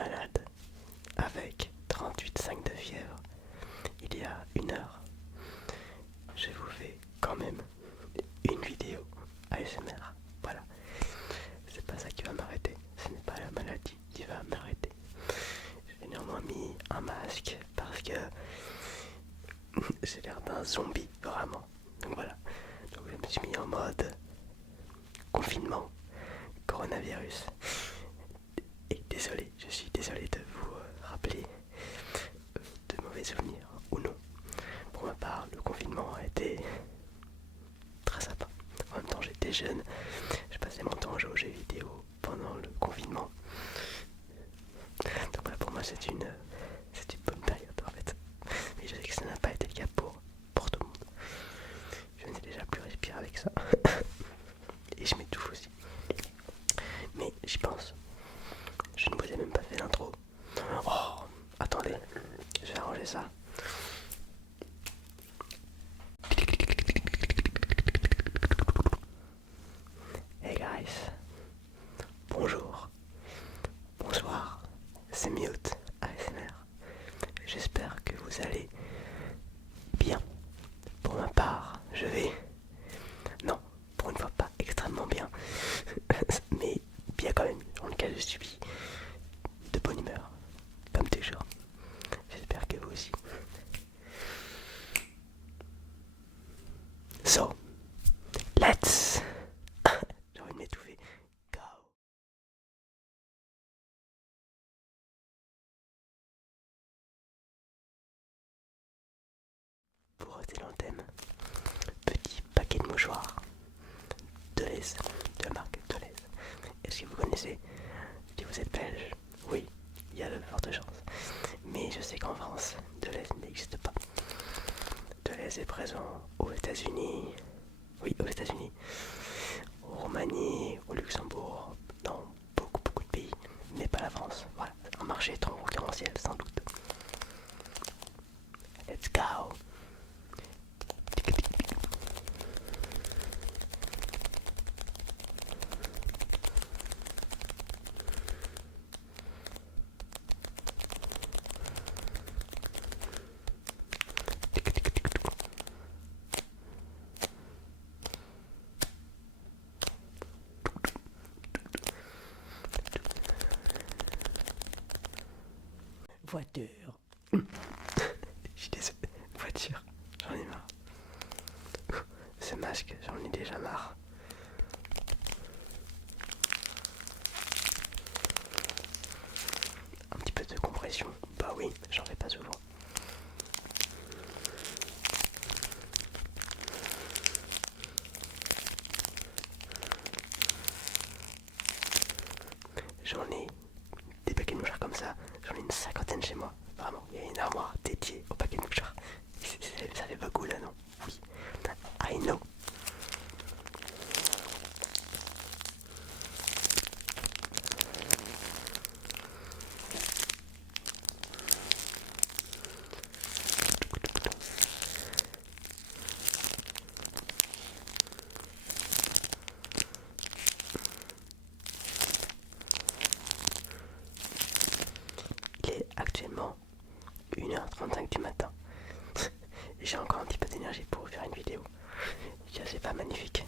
malade avec 38,5 de fièvre il y a 1 heure. Je vous fais quand même une vidéo ASMR. Voilà, c'est pas ça qui va m'arrêter, ce n'est pas la maladie qui va m'arrêter. J'ai néanmoins mis un masque parce que j'ai l'air d'un zombie vraiment. Donc voilà, donc je me suis mis en mode confinement, coronavirus. Et désolé, je suis désolé de vous rappeler de mauvais souvenirs ou non. Pour ma part, le confinement a été très sympa. En même temps, j'étais jeune, je passais mon temps à jouer aux jeux vidéo pendant le confinement. Donc voilà, pour moi, c'est une bonne période en fait. Mais je sais que ça n'a pas été le cas pour tout le monde. Je n'ai déjà plus respirer avec ça. Et je m'étouffe aussi. Mais j'y pense. Je ne vous ai même pas fait l'intro. Oh, attendez, je vais arranger ça. Hey guys, bonjour, bonsoir, c'est Mute ASMR. J'espère que vous allez bien. Pour ma part, je vais... Non, pour une fois pas extrêmement bien, mais bien quand même, dans lequel je suis de bonne humeur, comme toujours. J'espère que vous aussi. So, let's... J'ai envie de m'étouffer. Go. Pour rester dans le thème, petit paquet de mouchoirs. Deleuze, de la marque Deleuze. Est-ce que vous connaissez? Si vous êtes belge, oui, il y a de fortes chances. Mais je sais qu'en France, Deleuze n'existe pas. Deleuze est présent aux États-Unis, oui, aux États-Unis, en Roumanie, au Luxembourg, dans beaucoup de pays, mais pas la France. Voilà, un marché trop concurrentiel sans doute. Let's go! Voiture. Je suis désolé. Voiture. J'en ai marre. Ce masque, j'en ai déjà marre. Un petit peu de compression. Bah oui, j'en fais pas souvent. J'en ai des paquets de mouchoirs comme ça, j'en ai une cinquantaine chez moi. Vraiment, il y a une armoire dédiée aux paquets de mouchoirs. Ça fait beaucoup là, non? Oui, I know. Il est actuellement 1h35 du matin. Et j'ai encore un petit peu d'énergie pour faire une vidéo. C'est pas magnifique.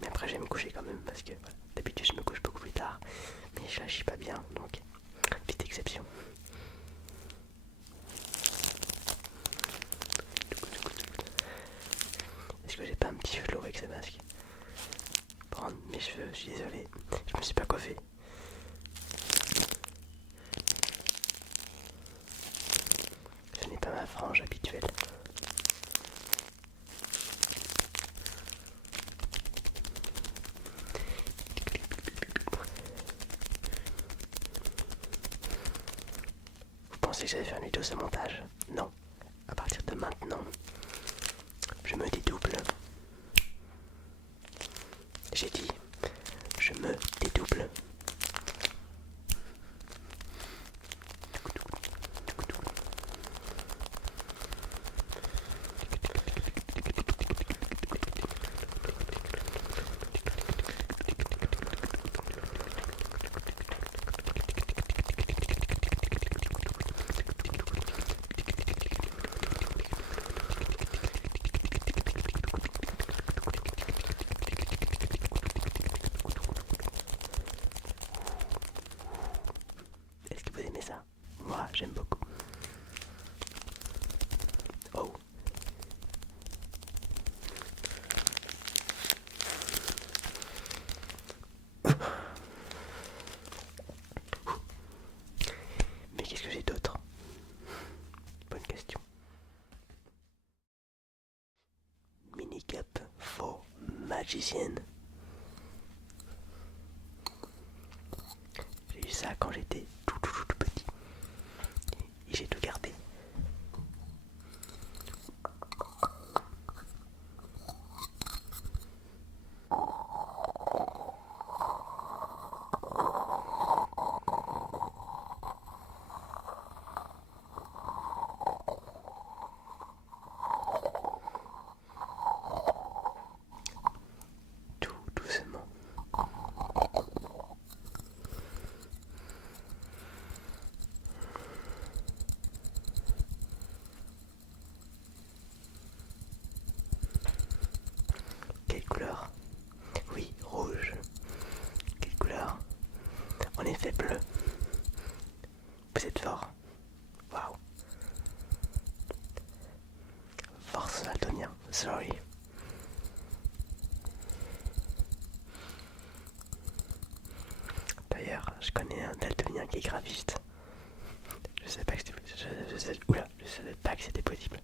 Mais après je vais me coucher quand même parce que voilà, d'habitude je me couche beaucoup plus tard. Mais je l'agis pas bien, donc petite exception. Est-ce que j'ai pas un petit flot avec ce masque? Prendre mes cheveux, je suis désolé, je me suis pas coiffé. Ce n'est pas ma frange habituelle. Vous pensez que j'allais faire une vidéo sans montage? Non. À partir de maintenant, je me dédouble. J'ai dit, je me dédouble. magicienne. J'ai eu ça quand j'étais tout petit. Et j'ai tout gardé. Tout doucement. Quelle couleur? Oui, rouge. Quelle couleur? En effet, bleu. Vous êtes fort. Waouh. Force daltonien. Sorry. D'ailleurs, je connais un daltonien qui est graphiste. Je savais pas que c'était je savais pas que c'était possible.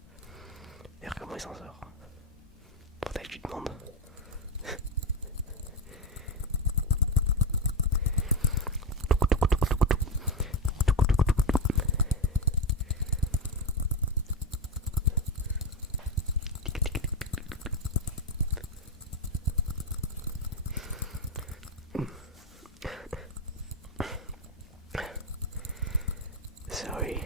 D'ailleurs, comment il s'en sort? Faudrait que tu demandes. Sorry.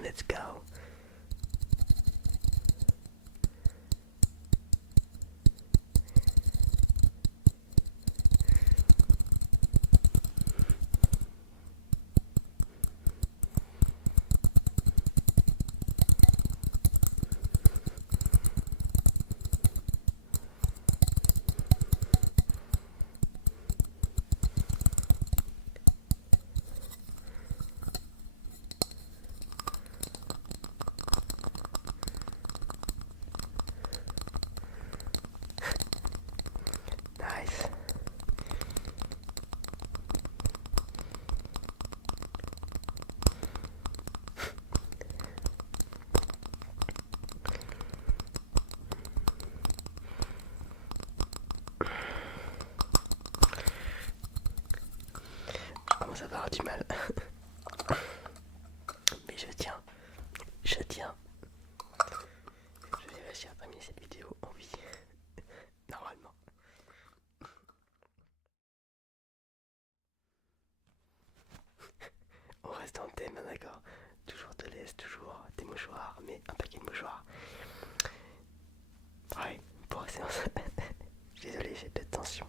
on, let's go. Nice. Je commence à avoir du mal. Mais je tiens. Je tiens. Je vais réussir à terminer cette vidéo en vie. Normalement. On reste en thème, d'accord. Toujours de l'aise, toujours des mouchoirs, mais un paquet de mouchoirs. Ouais, pour la séance. Désolé, j'ai de tension.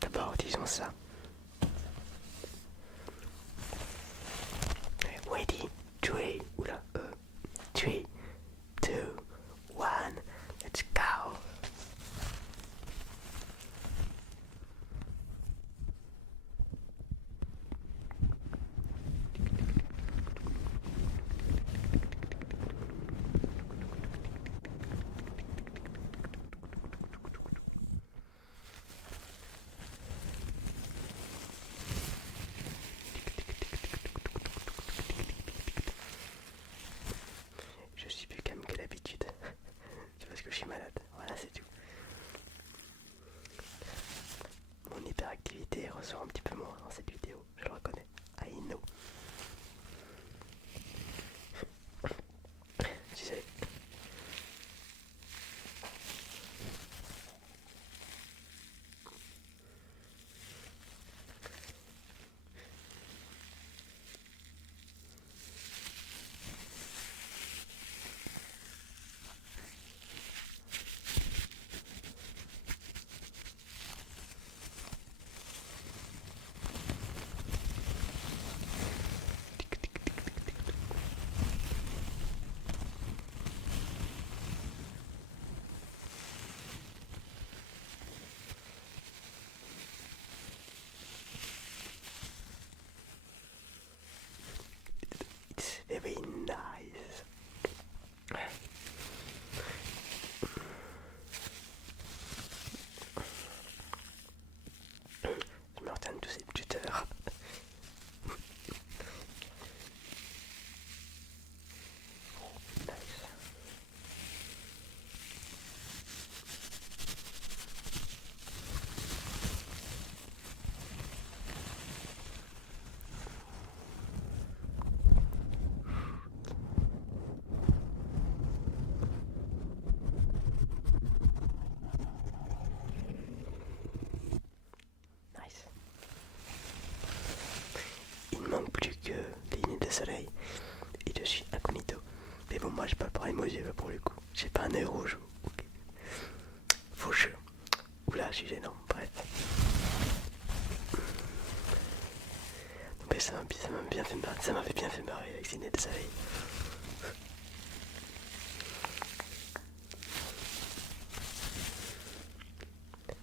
D'abord, disons ça. Ready, 3, 3, 2, 1, let's go. Je suis plus calme que d'habitude. C'est parce que je suis malade. Voilà, c'est tout. Mon hyperactivité ressort un petit peu moins dans cette vidéo, je le reconnais. I know. Tu sais. It's very nice. Je me retiens de tous ces tuteurs. Nice. Nice. Il ne manque plus que les lunettes de soleil et je suis incognito. Mais bon, moi j'ai pas le problème aux yeux pour le coup. J'ai pas un œil rouge. Okay. Faucheux. Oula, je suis gênant. Bref. Mais ça m'a bien fait marrer. Ça m'avait bien fait marrer avec ces lunettes de soleil.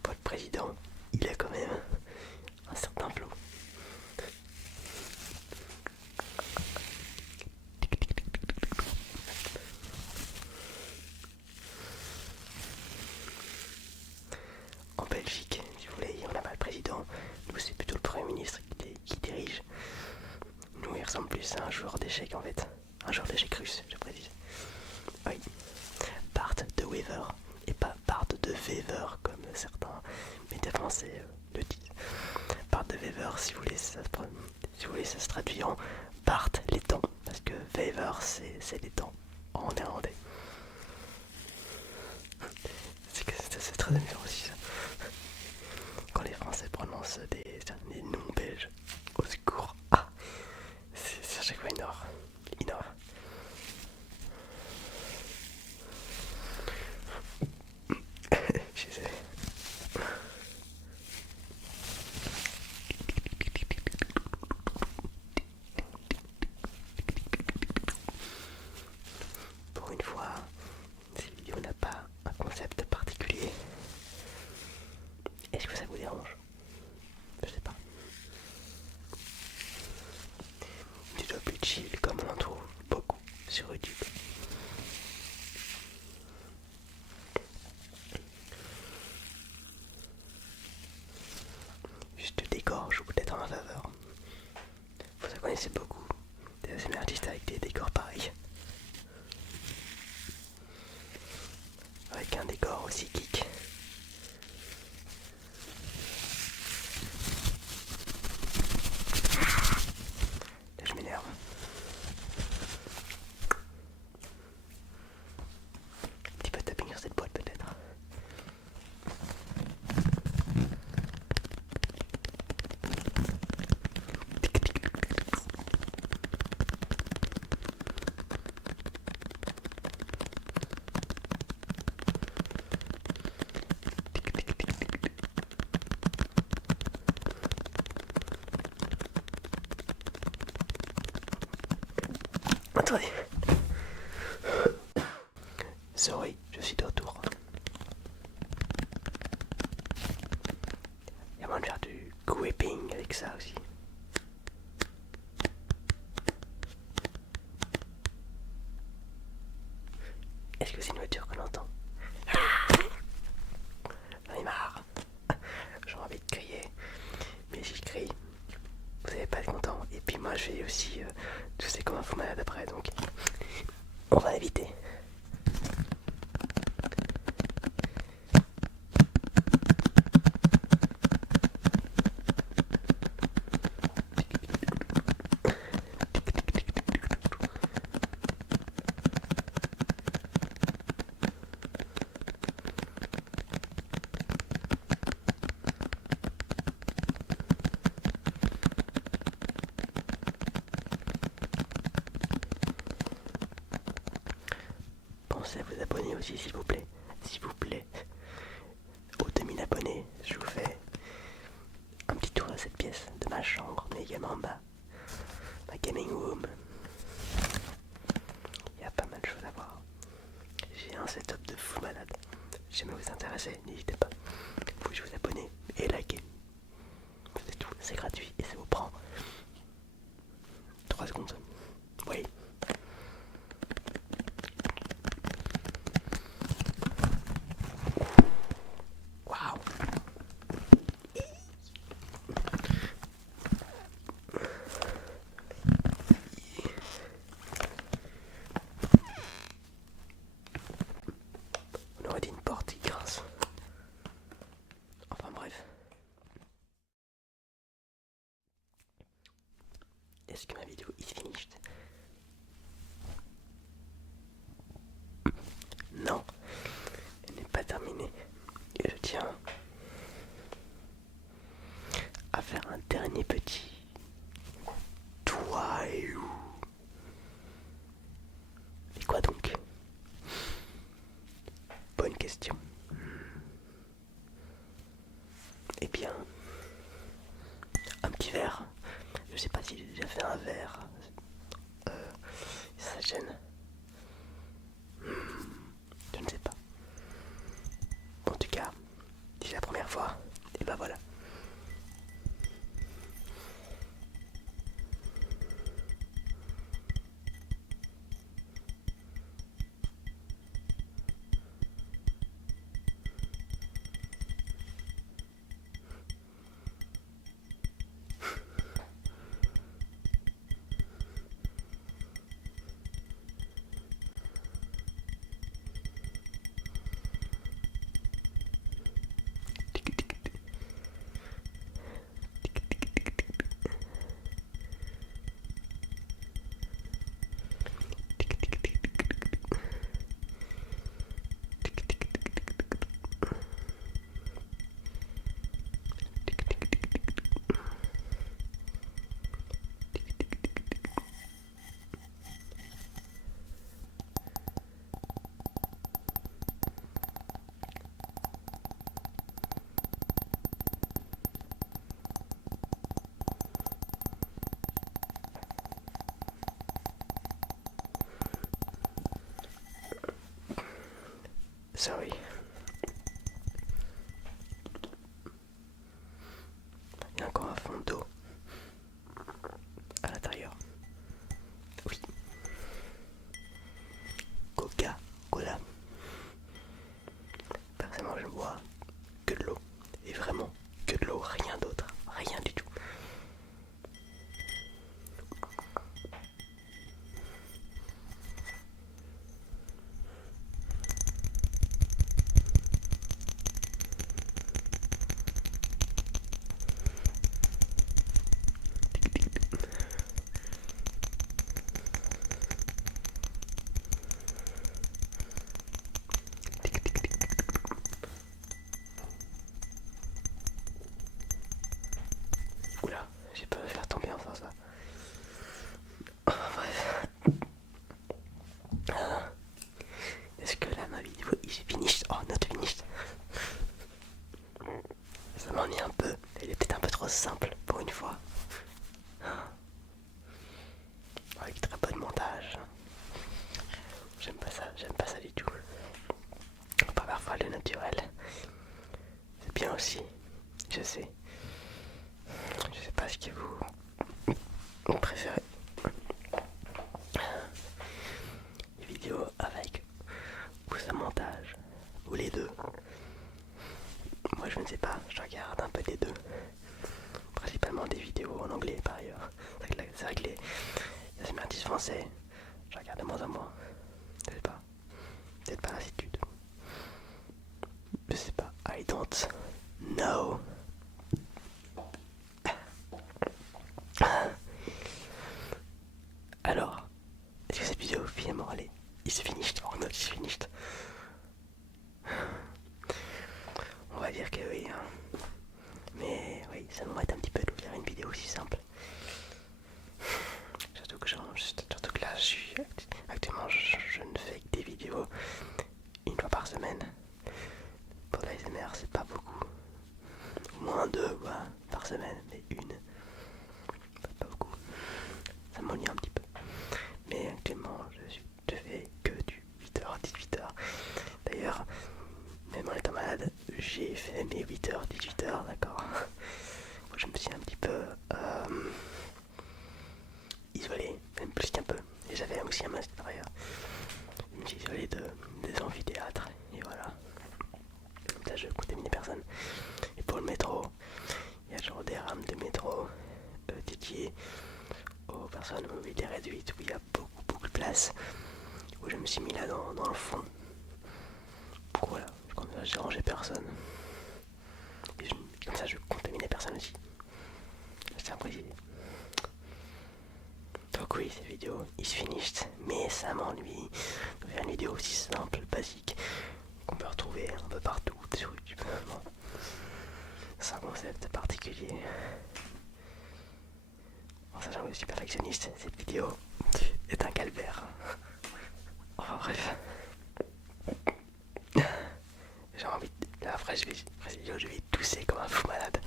Votre président, il a quand même un certain flow. En Belgique, si vous voulez, on n'a pas le président. Nous, c'est plutôt le Premier ministre qui dirige. Nous, il ressemble plus à un joueur d'échecs en fait. Un joueur d'échecs russe, je précise. Oui. Bart de Weaver. Et pas Bart de Weaver comme certains médias français le disent. Bart de Weaver, si vous voulez, ça se traduit en Bart l'étang. Parce que favor c'est des dents en néerlandais. C'est très amusant aussi ça. Quand les Français prononcent des noms belges, au secours. Ah, c'est à chaque fois une horreur. Une horreur. Je suis désolé. Pour une fois, cette vidéo n'a pas un concept particulier. Est-ce que ça vous dérange? Je sais pas. Une vidéo plus chill comme on en trouve beaucoup sur YouTube. Juste des gorges ou peut-être en faveur. Vous en connaissez beaucoup des ASMR artistes avec des décors pareils. Avec un décor aussi geek. Là je m'énerve. Un petit peu de tapping sur cette boîte peut-être. Attendez. Sorry, je suis de retour. Il y a moyen de faire du gripping avec ça aussi. Est-ce que c'est une voiture qu'on entend? J'en ai marre. J'ai envie de crier. Mais si je crie, vous n'allez pas être content. Et puis moi je vais aussi tousser comme un fou malade après. Donc on va éviter. Pensez à vous abonner aussi s'il vous plaît. S'il vous plaît. Aux 2000 abonnés, je vous fais un petit tour de cette pièce de ma chambre, mais également en bas. Ma gaming room. Il y a pas mal de choses à voir. J'ai un setup de fou malade. Si jamais vous intéressez, n'hésitez pas. Vous pouvez vous abonner et liker. C'est tout, c'est gratuit et ça vous prend 3 secondes. Oui. Waouh. On aurait dit une porte qui grince. Enfin bref. Est-ce que ma vidéo is finished? Non, elle n'est pas terminée. Et je tiens à faire un dernier petit toi et où. Et quoi donc? Bonne question. Eh bien, un petit verre. Je sais pas si j'ai déjà fait un verre. Ça gêne. Je ne sais pas. En tout cas, si c'est la première fois, et ben voilà. une fois. Avec très peu de montage. J'aime pas ça du tout. Pas parfois le naturel. C'est bien aussi, je sais. Je sais pas ce que vous préférez. Les vidéos avec ou sans montage, ou les deux. Moi je ne sais pas, je regarde un peu des deux. Principalement des vidéos en anglais par ailleurs. C'est vrai que les artistes français, je regarde de moins en moins. Je sais pas. Peut-être pas lassitude. Je sais pas. I don't know. Alors, est-ce que cette vidéo finalement elle est finished? Or not is finished. On va dire que oui. Hein. Mais oui, ça m'embête un petit peu de faire une vidéo aussi simple. Surtout que là, actuellement, je ne fais que des vidéos une fois par semaine. Pour l'ASMR, c'est pas beaucoup. Au moins deux par semaine, mais une, c'est pas beaucoup. Ça m'ennuie un petit peu. Mais actuellement, je fais que du 8h, 18h. D'ailleurs, même en étant malade, j'ai fait mes 8h, 18h, d'accord. Je me suis un petit peu isolé, même plus qu'un peu. Et j'avais aussi un masque derrière. Je me suis isolé des amphithéâtres. Et voilà. Comme ça, je contamine personne. Et pour le métro, il y a genre des rames de métro dédiées aux personnes aux mobilité réduite, où il y a beaucoup de place. Où je me suis mis là dans le fond. Voilà, comme ça, j'ai rangé personne. Et comme ça, je contaminais personne aussi. C'est un précisé. Donc oui, cette vidéo is finished, mais ça m'ennuie de faire une vidéo aussi simple, basique, qu'on peut retrouver un peu partout sur YouTube. Bon, c'est un concept particulier. En sachant que je suis perfectionniste, cette vidéo est un calvaire. Enfin bref. J'ai envie de... La vraie vidéo, je vais tousser comme un fou malade.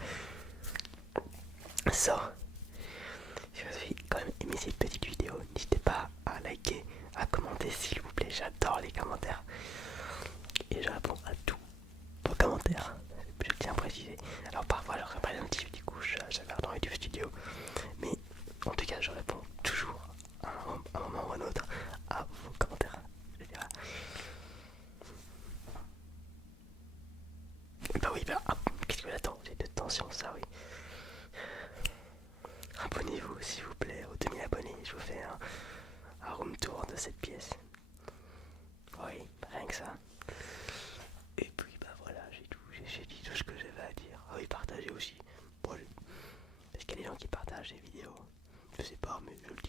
So, si vous avez quand même aimé cette petite vidéo, n'hésitez pas à liker, à commenter s'il vous plaît, j'adore les commentaires. Et je réponds à tous vos commentaires, je tiens à préciser. Alors parfois je réponds un petit, du coup j'avais dans YouTube Studio. Mais en tout cas je réponds toujours à un moment ou à un autre à vos commentaires. Je dirais. Bah oui, qu'est-ce que j'attends? J'ai de tension ça, oui. Abonnez-vous s'il vous plaît aux 2000 abonnés, je vous fais un room tour de cette pièce. Oui, rien que ça. Et puis bah voilà, j'ai dit tout ce que j'avais à dire. Ah oui, partagez aussi. Bon, parce qu'il y a des gens qui partagent les vidéos. Je sais pas, mais je le